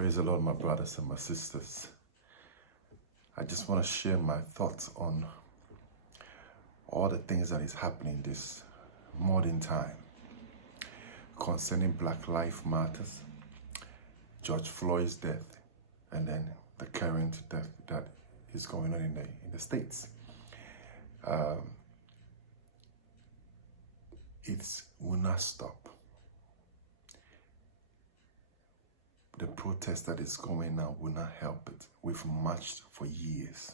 Praise the Lord, my brothers and my sisters. I just want to share my thoughts on all the things that is happening this modern time concerning Black Lives Matters, George Floyd's death, and then the current death that is going on in the States. It will not stop. The protest that is going now will not help it. We've marched for years.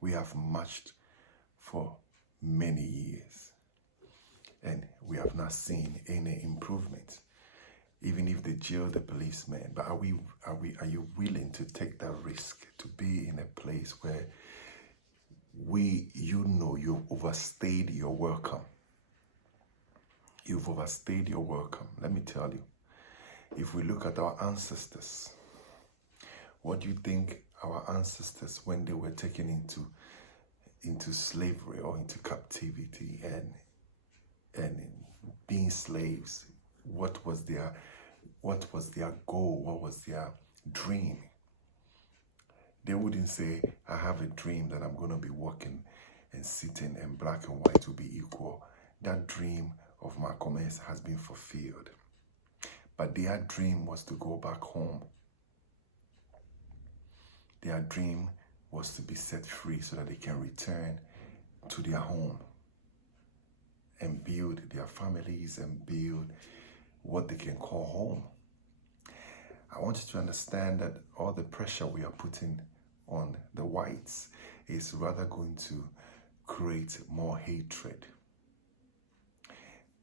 We have marched for many years, and we have not seen any improvement. Even if they jail the policemen, but are you willing to take that risk to be in a place where you've overstayed your welcome? You've overstayed your welcome. Let me tell you. If we look at our ancestors, what do you think our ancestors, when they were taken into slavery or into captivity and being slaves, what was their goal? What was their dream? They wouldn't say, I have a dream that I'm going to be walking and sitting and black and white will be equal. That dream of Malcolm X has been fulfilled. But their dream was to go back home. Their dream was to be set free so that they can return to their home and build their families and build what they can call home. I want you to understand that all the pressure we are putting on the whites is rather going to create more hatred.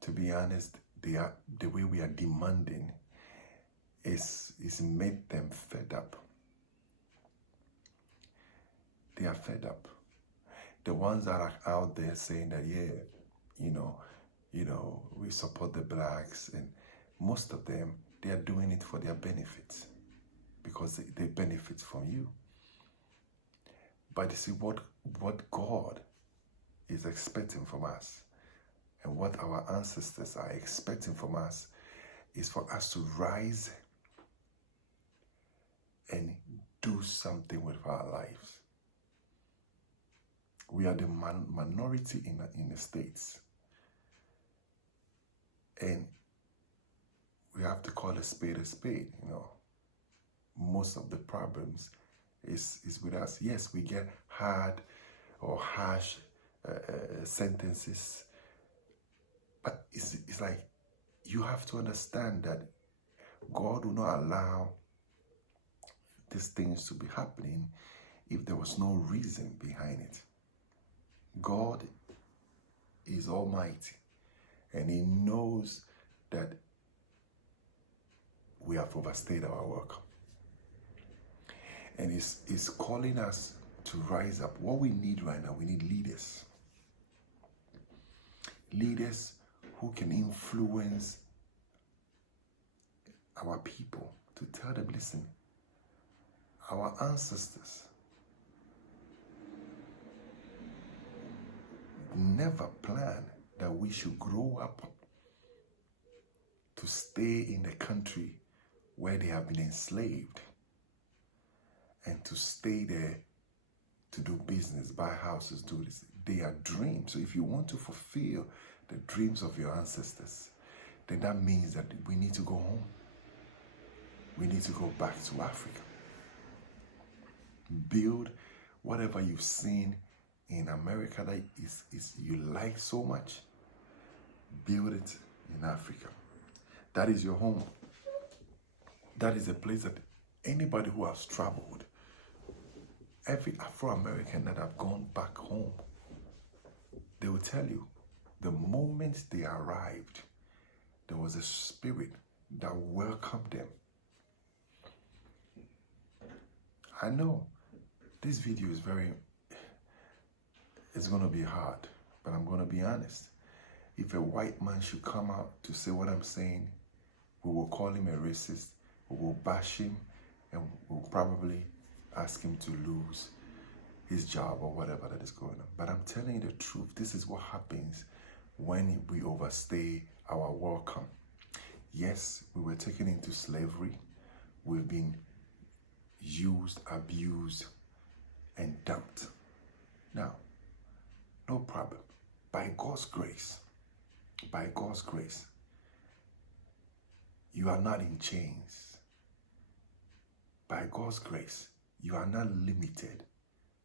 To be honest, the way we are demanding is made them fed up. They are fed up. The ones that are out there saying that, we support the blacks, and most of them, they are doing it for their benefits because they benefit from you. But you see, what God is expecting from us and what our ancestors are expecting from us is for us to rise and do something with our lives. We are the minority in the States. And we have to call a spade a spade, Most of the problems is with us. Yes, we get hard or harsh sentences. But it's like you have to understand that God will not allow these things to be happening if there was no reason behind it. God is almighty, and He knows that we have overstayed our welcome. And He's calling us to rise up. What we need right now, we need leaders. Leaders who can influence our people to tell them, listen, our ancestors never planned that we should grow up to stay in a country where they have been enslaved and to stay there to do business, buy houses, do this. They are dreams. So if you want to fulfill the dreams of your ancestors, then that means that we need to go home. We need to go back to Africa. Build whatever you've seen in America that is you like so much. Build it in Africa. That is your home. That is a place that anybody who has traveled, every Afro-American that have gone back home, they will tell you, the moment they arrived, there was a spirit that welcomed them. I know this video is it's going to be hard, but I'm going to be honest. If a white man should come out to say what I'm saying, we will call him a racist, we will bash him, and we'll probably ask him to lose his job or whatever that is going on. But I'm telling you the truth. This is what happens when we overstay our welcome. Yes, we were taken into slavery. We've been used, abused, and dumped. Now, no problem. By God's grace, you are not in chains. By God's grace, you are not limited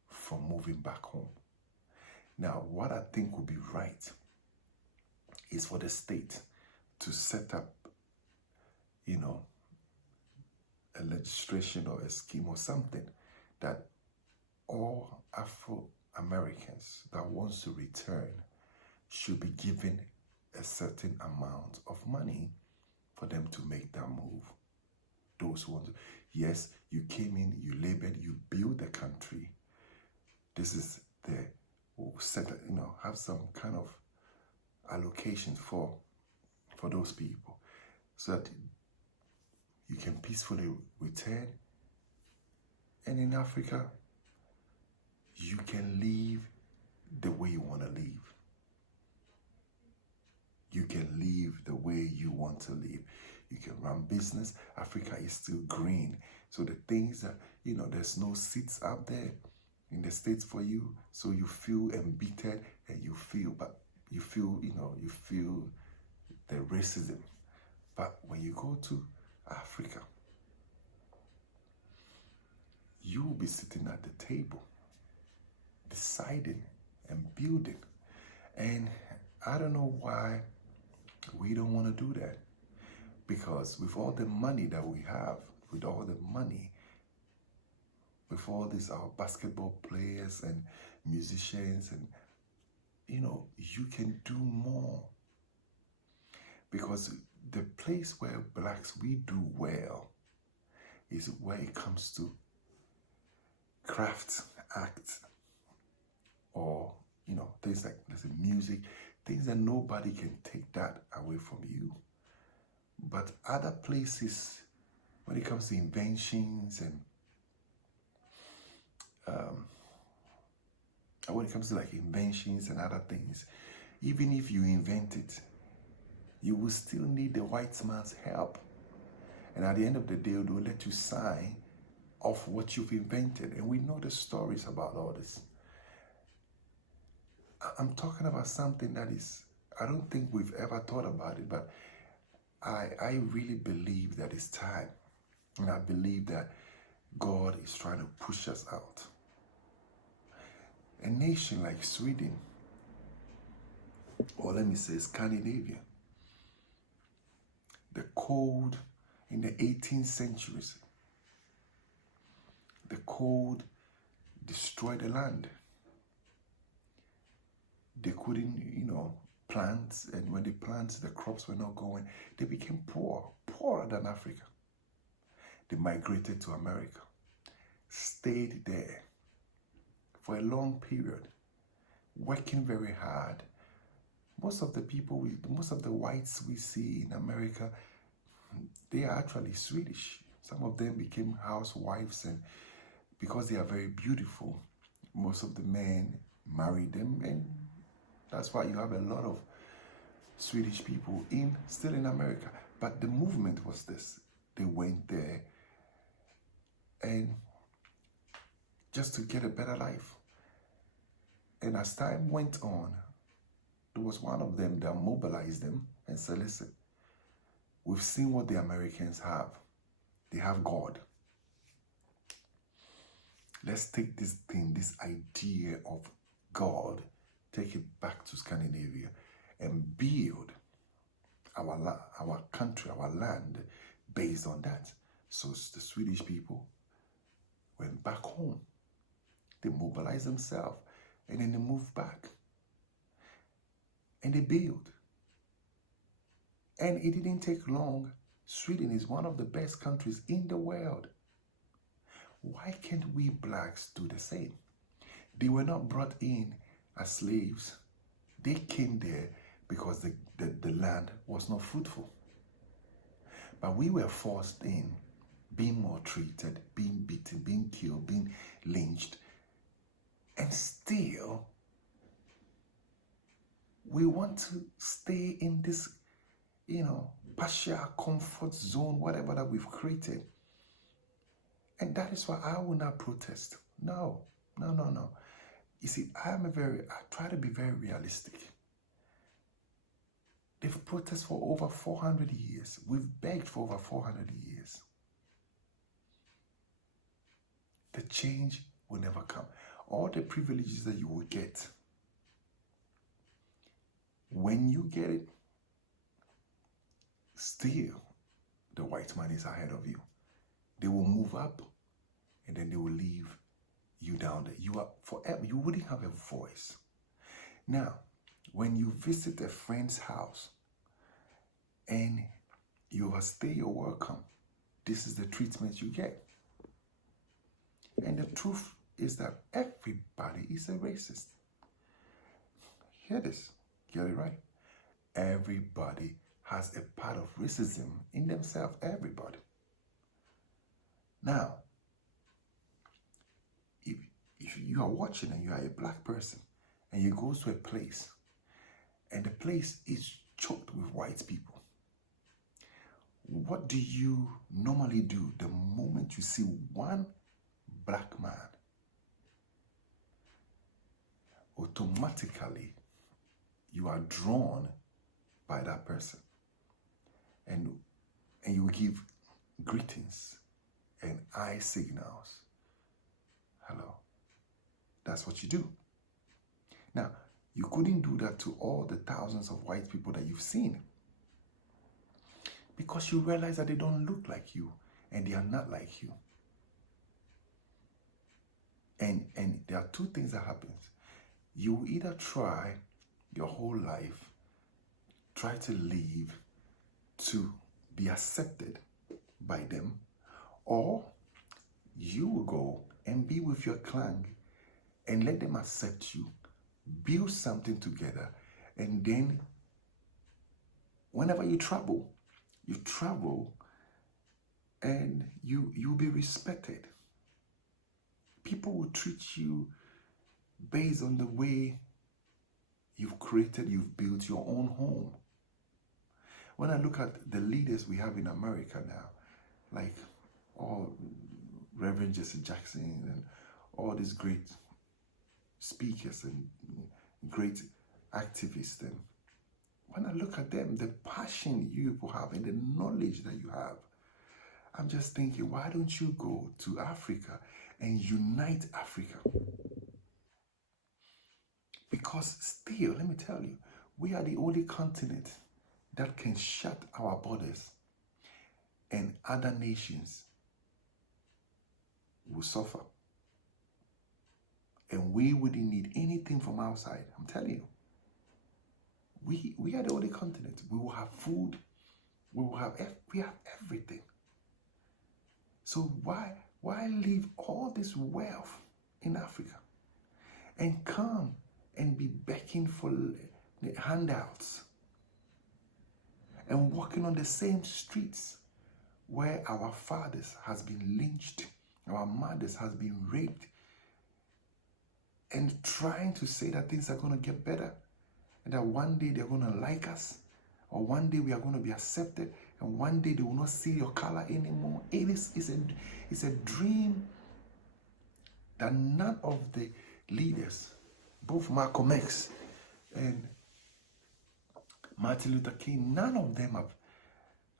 from moving back home. Now, what I think would be right is for the state to set up, a legislation or a scheme or something that all Afro-Americans that wants to return should be given a certain amount of money for them to make that move. Those who want to, yes, you came in, you labored, you built the country. This is the set, have some kind of allocation for those people so that you can peacefully return. And in Africa, you can live the way you want to live. You can live the way you want to live. You can run business. Africa is still green. So the things that, there's no seats out there in the States for you. So you feel embittered and you feel the racism. But when you go to Africa, you will be sitting at the table, deciding and building. And I don't know why we don't want to do that. Because with all the money that we have, with all these our basketball players and musicians, and you can do more. Because the place where blacks we do well is where it comes to craft, act, or things like there's music, things that nobody can take that away from you. But other places, when it comes to inventions and when it comes to like inventions and other things, even if you invent it, you will still need the white man's help. And at the end of the day, they'll let you sign off what you've invented. And we know the stories about all this. I'm talking about something that is, I don't think we've ever thought about it, but I really believe that it's time. And I believe that God is trying to push us out. A nation like Sweden, or let me say Scandinavia, the cold in the 18th centuries, the cold destroyed the land. They couldn't, plant, and when they planted, the crops were not going. They became poorer than Africa. They migrated to America, stayed there for a long period, working very hard. Most of the whites we see in America, they are actually Swedish. Some of them became housewives, and because they are very beautiful, most of the men married them, and that's why you have a lot of Swedish people still in America. But the movement was this. They went there and just to get a better life. And as time went on, there was one of them that mobilized them and said, listen, we've seen what the Americans have. They have God. Let's take this idea of God, take it back to Scandinavia and build our country, our land based on that. So the Swedish people went back home. They mobilized themselves and then they moved back. And they built. And it didn't take long. Sweden is one of the best countries in the world. Why can't we blacks do the same? They were not brought in as slaves. They came there because the land was not fruitful. But we were forced in, being maltreated, being beaten, being killed, being lynched. And still, we want to stay in this, partial comfort zone, whatever that we've created. And that is why I will not protest. No, no, no, no. You see, I try to be very realistic. They've protested for over 400 years. We've begged for over 400 years. The change will never come. All the privileges that you will get, when you get it, still the white man is ahead of you. They will move up and then they will leave you down there. You are forever, you wouldn't have a voice. Now, when you visit a friend's house and you stay, you're welcome. This is the treatment you get. And the truth is that everybody is a racist. Hear this, get it right. Everybody has a part of racism in themselves, everybody. Now, if you are watching and you are a black person and you go to a place and the place is choked with white people, what do you normally do the moment you see one black man? Automatically, you are drawn by that person. And you give greetings and eye signals. Hello. That's what you do. Now, you couldn't do that to all the thousands of white people that you've seen, because you realize that they don't look like you and they are not like you. And there are two things that happens. You will either try your whole life, try to live to be accepted by them, or you will go and be with your clan and let them accept you, build something together, and then whenever you travel and you'll be respected. People will treat you based on the way you've built your own home. When I look at the leaders we have in America now, like all Reverend Jesse Jackson and all these great speakers and great activists, and when I look at them, the passion you people have and the knowledge that you have, I'm just thinking, why don't you go to Africa and unite Africa? Because still, let me tell you, we are the only continent that can shut our borders, and other nations will suffer. And we wouldn't need anything from outside. I'm telling you. We are the only continent. We will have food. We have everything. So why leave all this wealth in Africa and come and be begging for handouts and walking on the same streets where our fathers has been lynched, our mothers has been raped, and trying to say that things are going to get better and that one day they're going to like us, or one day we are going to be accepted, and one day they will not see your color anymore. It's a dream that none of the leaders, both Malcolm X and Martin Luther King, none of them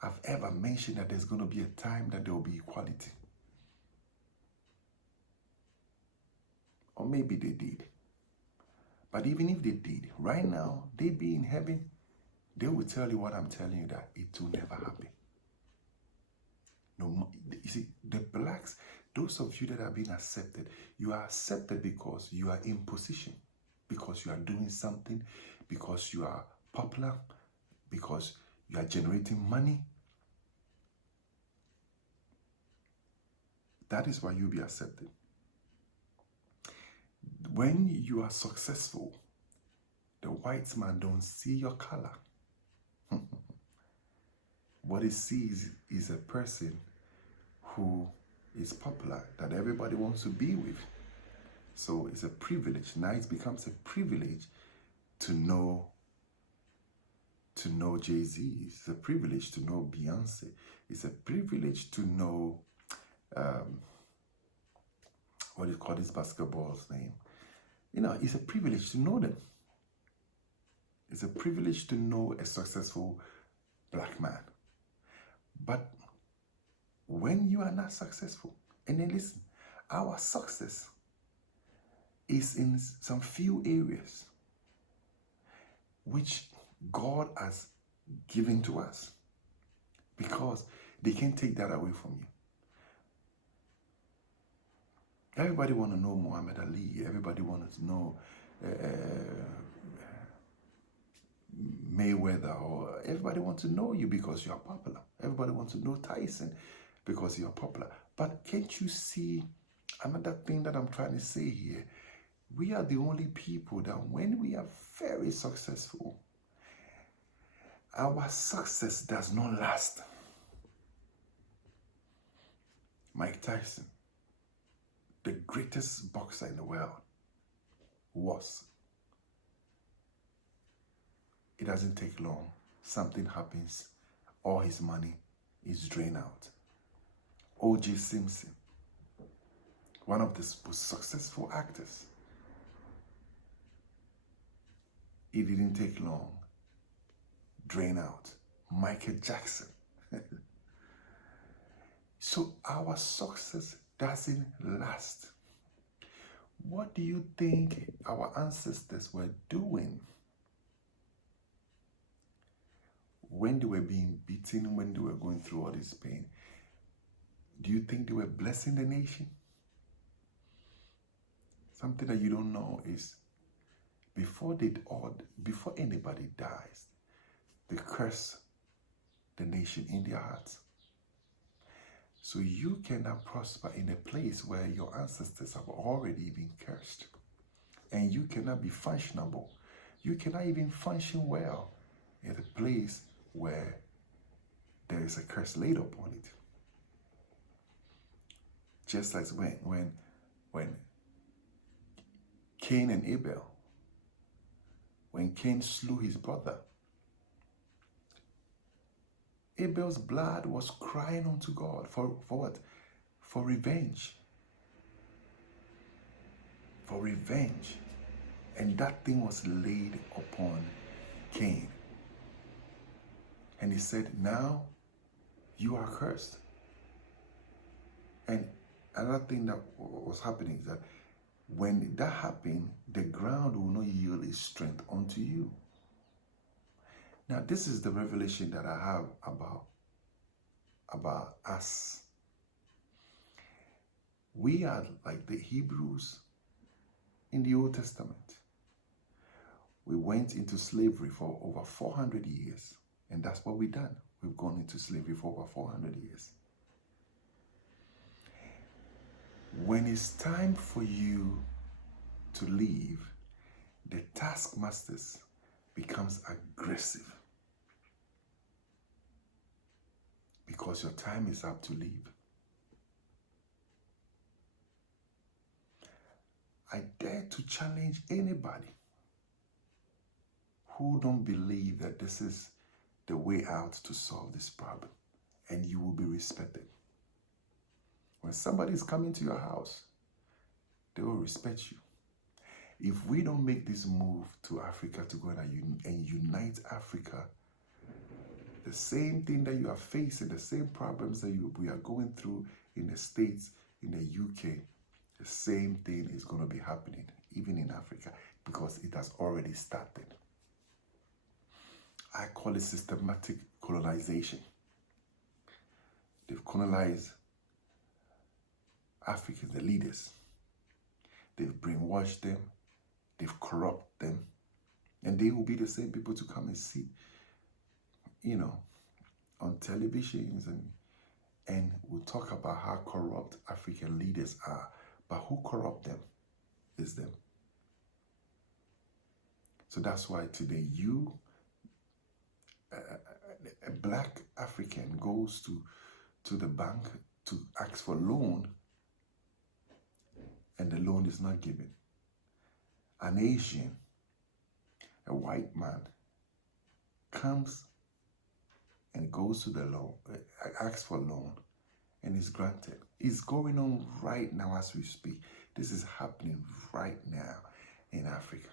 have ever mentioned that there's going to be a time that there will be equality. Or maybe they did. But even if they did, right now, they be in heaven, they will tell you what I'm telling you, that it will never happen. No, you see, the blacks, those of you that are being accepted, you are accepted because you are in position, because you are doing something, because you are popular, because you are generating money. That is why you'll be accepted. When you are successful, the white man don't see your color. What he sees is a person who is popular, that everybody wants to be with. So it's a privilege. Now it becomes a privilege to know to know Jay-Z. It's a privilege to know Beyonce. It's a privilege to know, what do you call this basketball's name? You know, it's a privilege to know them. It's a privilege to know a successful black man. But when you are not successful, and then listen, our success is in some few areas which God has given to us, because they can't take that away from you. Everybody want to know Muhammad Ali. Everybody wants to know Mayweather, or everybody wants to know you because you are popular. Everybody wants to know Tyson because you are popular. But can't you see another thing that I'm trying to say here? We are the only people that when we are very successful, our success does not last. Mike Tyson, the greatest boxer in the world, was. It doesn't take long. Something happens. All his money is drained out. O.J. Simpson, one of the most successful actors. It didn't take long. Drain out. Michael Jackson. So our success doesn't last. What do you think our ancestors were doing when they were being beaten, when they were going through all this pain? Do you think they were blessing the nation? Something that you don't know is before anybody dies, they curse the nation in their hearts. So you cannot prosper in a place where your ancestors have already been cursed. And you cannot be functionable. You cannot even function well in a place where there is a curse laid upon it. Just like when Cain and Abel, when Cain slew his brother, Abel's blood was crying unto God for what? For revenge. For revenge. And that thing was laid upon Cain. And he said, now you are cursed. And another thing that was happening is that when that happened, the ground will not yield its strength unto you. Now, this is the revelation that I have about us. We are like the Hebrews in the Old Testament. We went into slavery for over 400 years, and that's what we've done. We've gone into slavery for over 400 years. When it's time for you to leave, the taskmasters becomes aggressive because your time is up to leave. I dare to challenge anybody who don't believe that this is the way out to solve this problem, and you will be respected. When somebody is coming to your house, they will respect you. If we don't make this move to Africa to go and unite Africa, the same thing that you are facing, the same problems that we are going through in the States, in the UK, the same thing is going to be happening, even in Africa, because it has already started. I call it systematic colonization. They've colonized Africans, the leaders. They've brainwashed them. They've corrupted them. And they will be the same people to come and see, on televisions and we'll talk about how corrupt African leaders are. But who corrupt them is them. So that's why today a black African goes to the bank to ask for a loan, and the loan is not given. An Asian, a white man, comes and goes to the loan, asks for a loan, and is granted. It's going on right now as we speak. This is happening right now in Africa.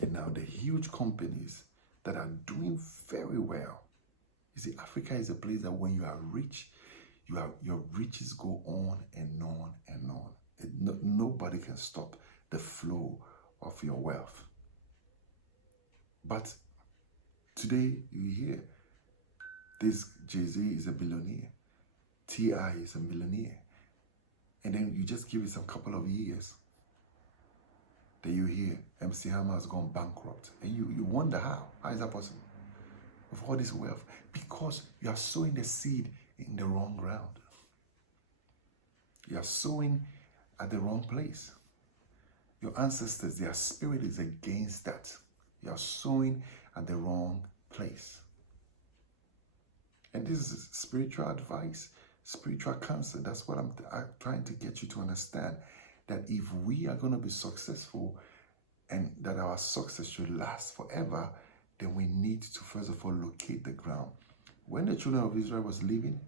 And now the huge companies that are doing very well. You see, Africa is a place that when you are rich, your riches go on and on and on. Nobody can stop the flow of your wealth. But today you hear this Jay-Z is a billionaire, T.I. is a millionaire, and then you just give it some couple of years, then you hear MC Hammer has gone bankrupt, and you wonder how is that possible? With all this wealth, because you are sowing the seed in the wrong ground. You are sowing at the wrong place. Your ancestors, their spirit is against that. You are sowing at the wrong place. And this is spiritual advice, spiritual counsel. That's what I'm trying to get you to understand. That if we are going to be successful and that our success should last forever, then we need to first of all locate the ground. When the children of Israel was living,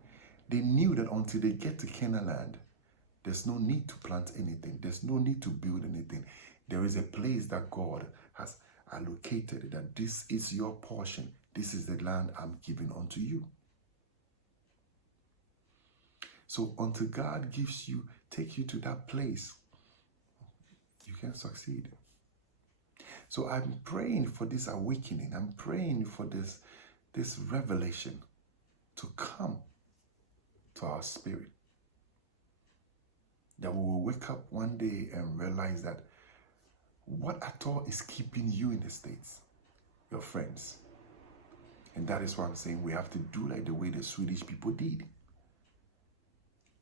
they knew that until they get to Canaan land, there's no need to plant anything. There's no need to build anything. There is a place that God has allocated, that this is your portion. This is the land I'm giving unto you. So until God take you to that place, you can succeed. So I'm praying for this awakening. I'm praying for this revelation to come to our spirit. That we will wake up one day and realize that what at all is keeping you in the States? Your friends. And that is why I'm saying we have to do like the way the Swedish people did.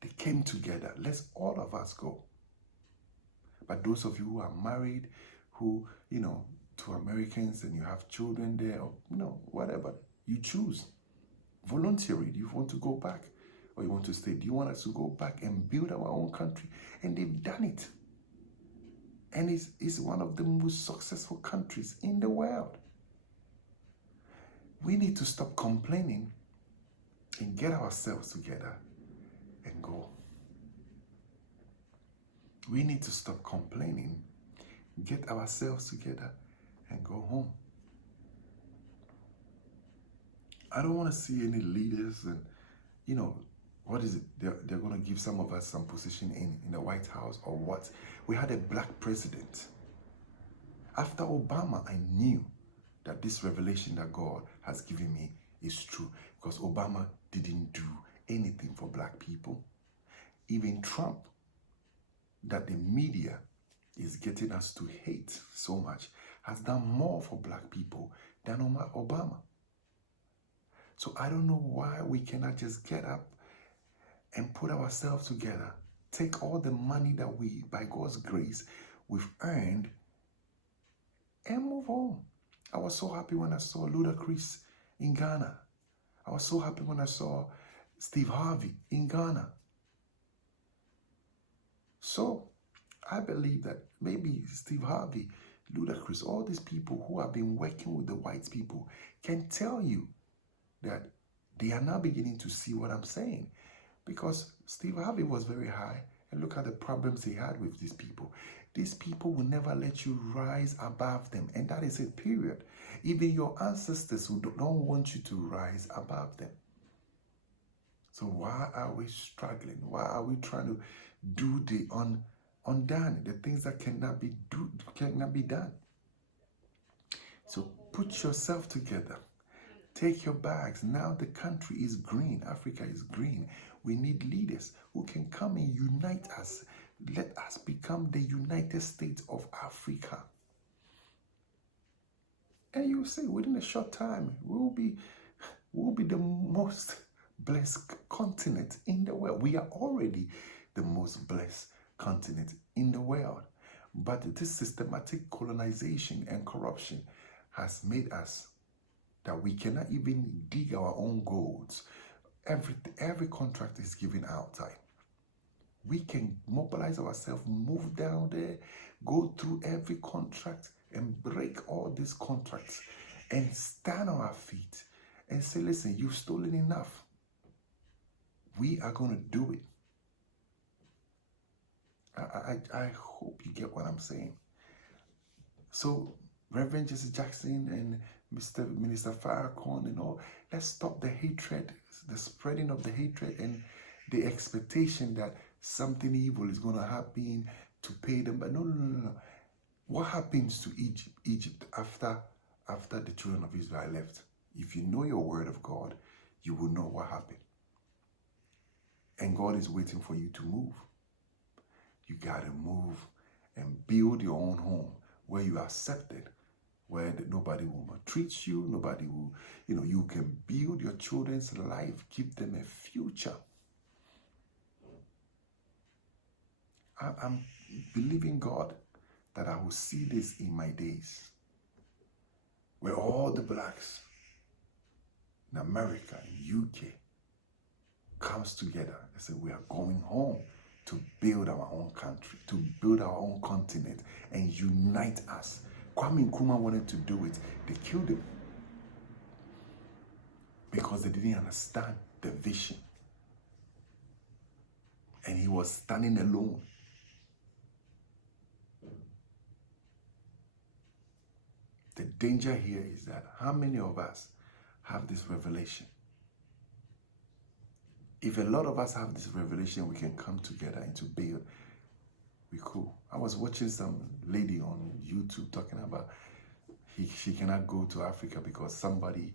They came together. Let's all of us go. But those of you who are married, who, to Americans and you have children there, or, whatever, you choose. Voluntarily, do you want to go back or you want to stay? Do you want us to go back and build our own country? And they've done it. And it's one of the most successful countries in the world. We need to stop complaining and get ourselves together and go. We need to stop complaining, get ourselves together and go home. I don't want to see any leaders and, what is it? They're going to give some of us some position in the White House or what? We had a black president. After Obama, I knew that this revelation that God has given me is true, because Obama didn't do anything for black people. Even Trump, that the media is getting us to hate so much, has done more for black people than Obama. So I don't know why we cannot just get up and put ourselves together, take all the money that we, by God's grace, we've earned and move on. I was so happy when I saw Ludacris in Ghana. I was so happy when I saw Steve Harvey in Ghana. So I believe that maybe Steve Harvey, Ludacris, all these people who have been working with the white people can tell you that they are now beginning to see what I'm saying. Because Steve Harvey was very high, and look at the problems he had with these people. These people will never let you rise above them, and that is it, period. Even your ancestors who don't want you to rise above them. So why are we struggling? Why are we trying to do the undone, the things that cannot be done? So put yourself together. Take your bags. Now the country is green. Africa is green. We need leaders who can come and unite us. Let us become the United States of Africa. And you see, within a short time, we'll be the most blessed continent in the world. We are already the most blessed continent in the world. But this systematic colonization and corruption has made us that we cannot even dig our own golds. Every contract is given outside. We can mobilize ourselves, move down there, go through every contract and break all these contracts and stand on our feet and say, listen, you've stolen enough. We are going to do it. I hope you get what I'm saying. So, Reverend Jesse Jackson and Minister Farrakhan and all, let's stop the hatred, the spreading of the hatred and the expectation that something evil is going to happen to pay them. But no. What happens to Egypt after the children of Israel left? If you know your word of God, you will know what happened. And God is waiting for you to move. You got to move and build your own home where you are accepted, where nobody will maltreat you, nobody will, you can build your children's life, give them a future. I'm believing God that I will see this in my days, where all the blacks in America, in UK, comes together and say, we are going home to build our own country, to build our own continent and unite us. Kwame Nkrumah wanted to do it. They killed him because they didn't understand the vision. And he was standing alone. The danger here is that how many of us have this revelation? If a lot of us have this revelation, we can come together and to build. We cool. I was watching some lady on YouTube talking about she cannot go to Africa because somebody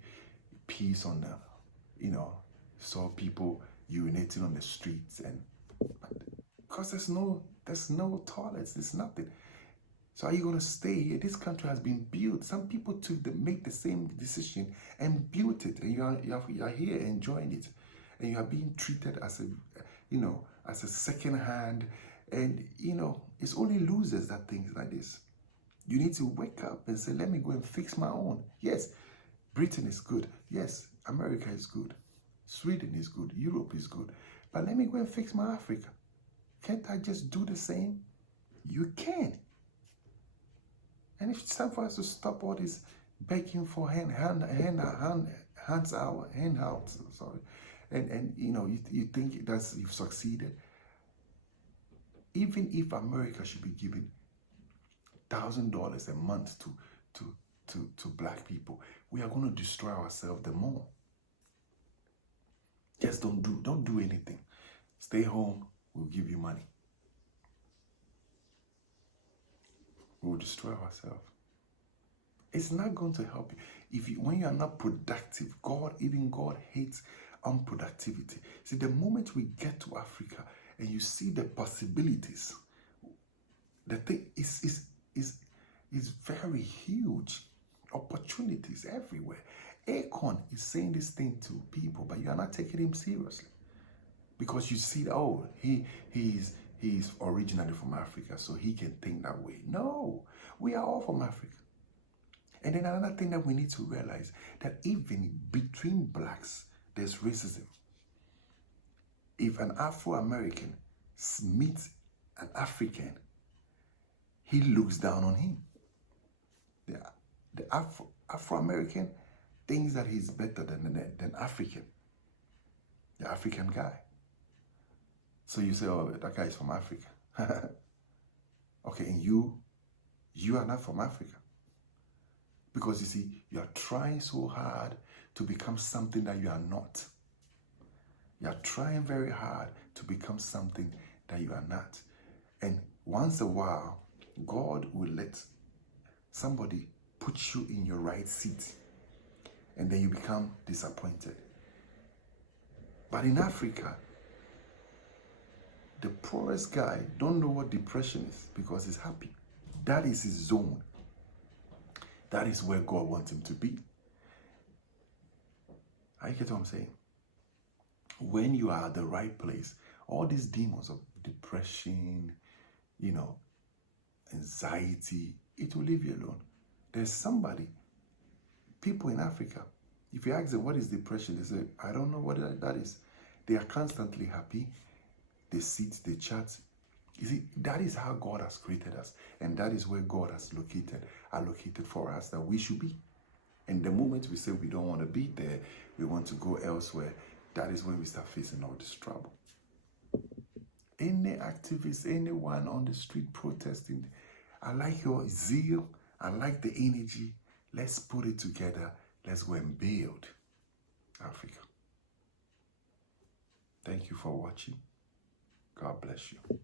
pees on them. Saw people urinating on the streets, and because there's no toilets, there's nothing. So are you going to stay here? This country has been built. Some people make the same decision and built it, and you are here enjoying it, and you are being treated as a second hand, and it's only losers that think like this. You need to wake up and say, let me go and fix my own. Yes, Britain is good. Yes, America is good. Sweden is good. Europe is good. But let me go and fix my Africa. Can't I just do the same? You can. And if it's time for us to stop all this begging for handouts, and you think that's you've succeeded. Even if America should be giving $1,000 a month to black people, we are going to destroy ourselves the more. Just don't do anything. Stay home. We'll give you money. We'll destroy ourselves. It's not going to help you. When you are not productive, God hates unproductivity. See, the moment we get to Africa and you see the possibilities, the thing is very huge. Opportunities everywhere. Akon is saying this thing to people, but you are not taking him seriously. Because you see, he's originally from Africa, so he can think that way. No, we are all from Africa. And then another thing that we need to realize, that even between blacks, there's racism. If an Afro-American meets an African, he looks down on him. The Afro-American thinks that he's better than African, the African guy. So you say, oh, that guy is from Africa. Okay, and you are not from Africa. Because you see, you are trying so hard to become something that you are not. You are trying very hard to become something that you are not. And once a while, God will let somebody put you in your right seat. And then you become disappointed. But in Africa, the poorest guy don't know what depression is because he's happy. That is his zone. That is where God wants him to be. I get what I'm saying. When you are at the right place, all these demons of depression, anxiety, it will leave you alone. There's people in Africa, if you ask them what is depression, they say, I don't know what that is. They are constantly happy. They sit, they chat. You see, that is how God has created us. And that is where God has allocated for us that we should be. And the moment we say we don't want to be there, we want to go elsewhere, that is when we start facing all this trouble. Any activist, anyone on the street protesting, I like your zeal, I like the energy. Let's put it together. Let's go and build Africa. Thank you for watching. God bless you.